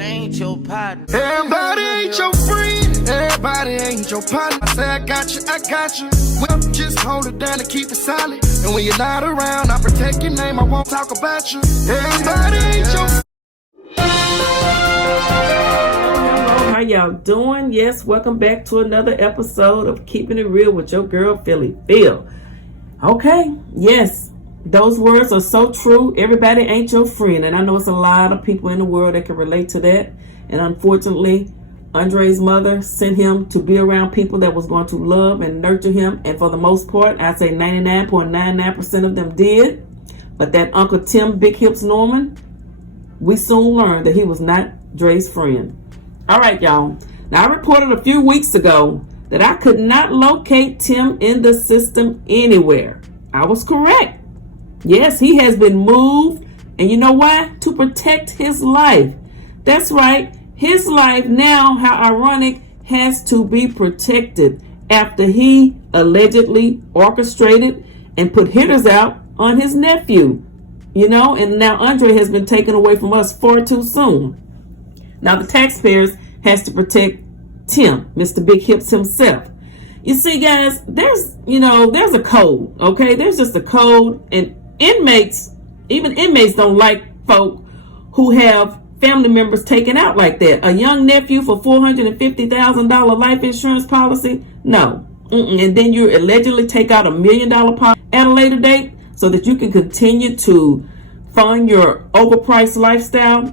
Everybody ain't your partner. Everybody ain't your friend. Everybody ain't your partner. I say I got you, I got you. Well, just hold it down and keep it solid. And when you're not around, I protect your name. I won't talk about you. Everybody ain't your. How y'all doing? Yes, welcome back to another episode of Keeping It Real with your girl, Phyllyphyl. Okay, yes, those words are so true. Everybody ain't your friend. And I know it's a lot of people in the world that can relate to that. And unfortunately, Andre's mother sent him to be around people that was going to love and nurture him. And for the most part, I'd say 99.99% of them did. But that Uncle Tim Big Hips Norman, we soon learned that he was not Dre's friend. All right, y'all. Now, I reported a few weeks ago that I could not locate Tim in the system anywhere. I was correct. Yes, he has been moved. And you know why? To protect his life. That's right. His life now, how ironic, has to be protected after he allegedly orchestrated and put hitters out on his nephew. You know, and now Andre has been taken away from us far too soon. Now the taxpayers has to protect Tim, Mr. Big Hips himself. You see, guys, there's a code, okay? There's just a code, and even inmates don't like folk who have family members taken out like that. A young nephew for $450,000 life insurance policy? No. And then you allegedly take out $1 million policy at a later date so that you can continue to fund your overpriced lifestyle?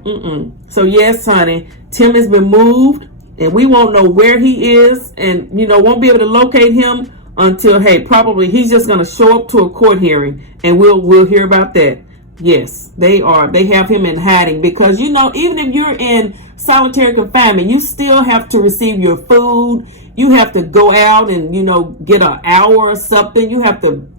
So yes, honey, Tim has been moved, and we won't know where he is, and won't be able to locate him until probably he's just going to show up to a court hearing, and we'll hear about that. Yes, they have him in hiding because even if you're in solitary confinement, you still have to receive your food. You have to go out and get an hour or something. You have to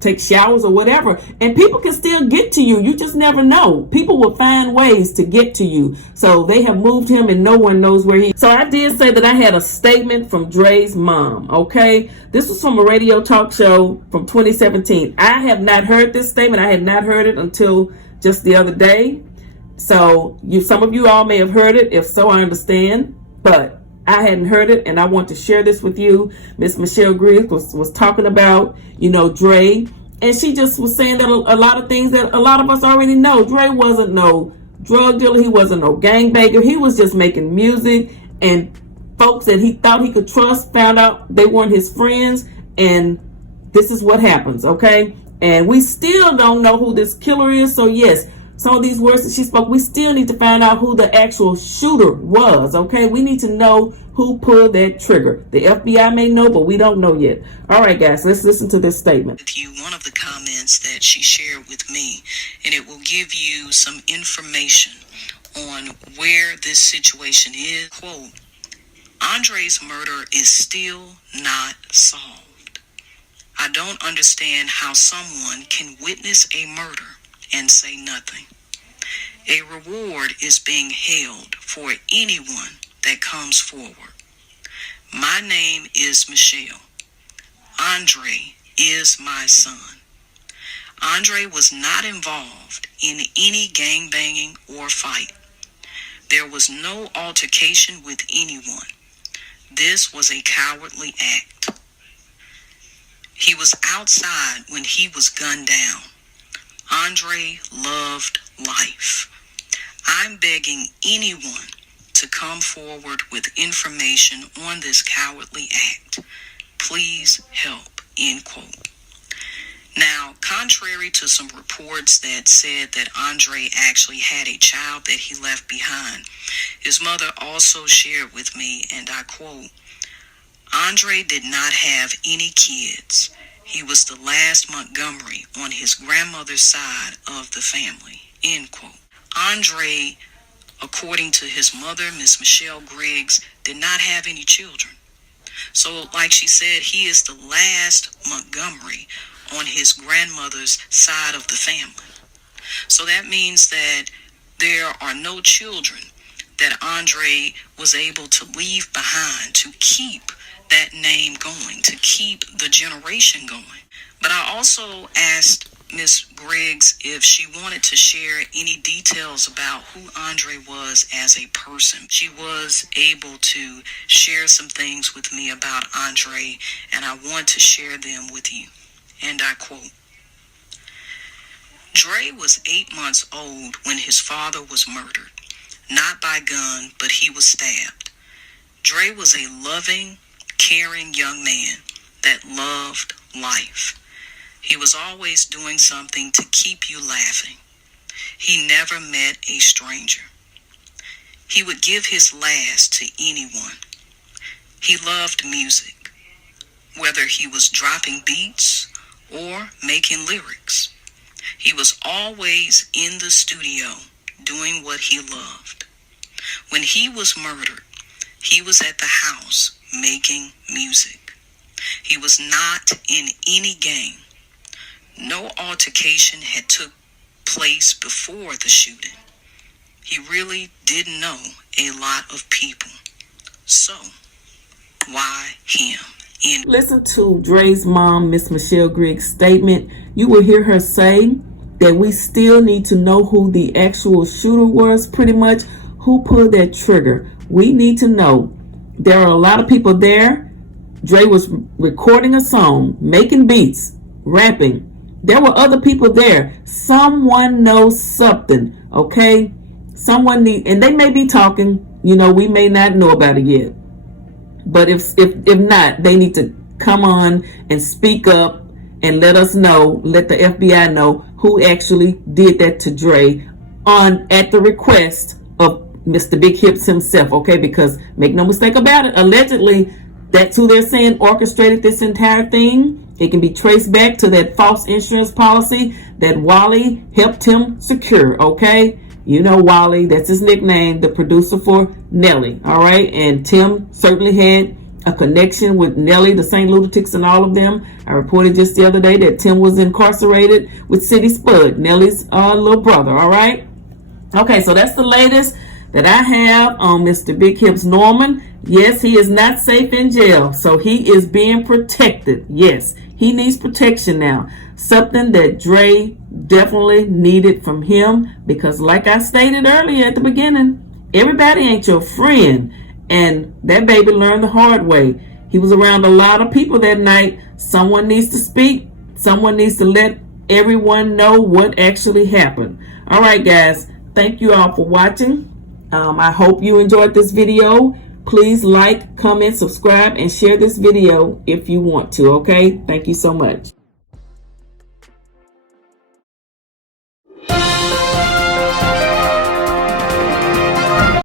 take showers or whatever, and people can still get to you. You just never know. People will find ways to get to you. So they have moved him, and no one knows where he is. So I did say that I had a statement from Dre's mom. Okay, this was from a radio talk show from 2017. I have not heard this statement. I had not heard it until just the other day. So some of you all may have heard it. If so, I understand, but I hadn't heard it, and I want to share this with you. Miss Michelle Griggs was talking about, Dre, and she just was saying that a lot of things that a lot of us already know. Dre wasn't no drug dealer. He wasn't no gangbanger. He was just making music, and folks that he thought he could trust found out they weren't his friends, and this is what happens, okay? And we still don't know who this killer is, so yes, some of these words that she spoke, we still need to find out who the actual shooter was, okay? We need to know who pulled that trigger. The FBI may know, but we don't know yet. All right, guys, let's listen to this statement. With you, one of the comments that she shared with me, and it will give you some information on where this situation is. Quote, Andre's murder is still not solved. I don't understand how someone can witness a murder and say nothing. A reward is being held for anyone that comes forward. My name is Michelle. Andre is my son. Andre was not involved in any gangbanging or fight. There was no altercation with anyone. This was a cowardly act. He was outside when he was gunned down. Andre loved life. I'm begging anyone to come forward with information on this cowardly act. Please help, end quote. Now, contrary to some reports that said that Andre actually had a child that he left behind, his mother also shared with me, and I quote, Andre did not have any kids. He was the last Montgomery on his grandmother's side of the family, end quote. Andre, according to his mother, Miss Michelle Griggs, did not have any children. So, like she said, he is the last Montgomery on his grandmother's side of the family. So that means that there are no children that Andre was able to leave behind to keep that name going, to keep the generation going. But I also asked Miss Griggs if she wanted to share any details about who Andre was as a person. She was able to share some things with me about Andre, and I want to share them with you. And I quote, Dre was 8 months old when his father was murdered. Not by gun, but he was stabbed. Dre was a loving, caring young man that loved life. He was always doing something to keep you laughing. He never met a stranger. He would give his last to anyone. He loved music, whether he was dropping beats or making lyrics. He was always in the studio doing what he loved. When he was murdered, he was at the house making music. He was not in any gang. No altercation had took place before the shooting. He really didn't know a lot of people. So, why him? Listen to Dre's mom, Miss Michelle Griggs' statement. You will hear her say that we still need to know who the actual shooter was, pretty much, who pulled that trigger. We need to know. There are a lot of people there. Dre was recording a song, making beats, rapping. There were other people there. Someone knows something, okay? And they may be talking, we may not know about it yet. But if not, they need to come on and speak up and let us know, let the FBI know who actually did that to Dre at the request of Mr. Big Hips himself, okay? Because make no mistake about it, allegedly, that's who they're saying orchestrated this entire thing. It can be traced back to that false insurance policy that Wally helped him secure, okay? You know Wally, that's his nickname, the producer for Nelly, all right? And Tim certainly had a connection with Nelly, the St. Lunatics, and all of them. I reported just the other day that Tim was incarcerated with City Spud, Nelly's little brother, all right? Okay, so that's the latest that I have on Mr. Big Hips Norman. Yes, he is not safe in jail, so he is being protected. Yes, he needs protection now. Something that Dre definitely needed from him, because like I stated earlier at the beginning, everybody ain't your friend. And that baby learned the hard way. He was around a lot of people that night. Someone needs to speak. Someone needs to let everyone know what actually happened. All right, guys. Thank you all for watching. I hope you enjoyed this video. Please like, comment, subscribe, and share this video if you want to, okay? Thank you so much.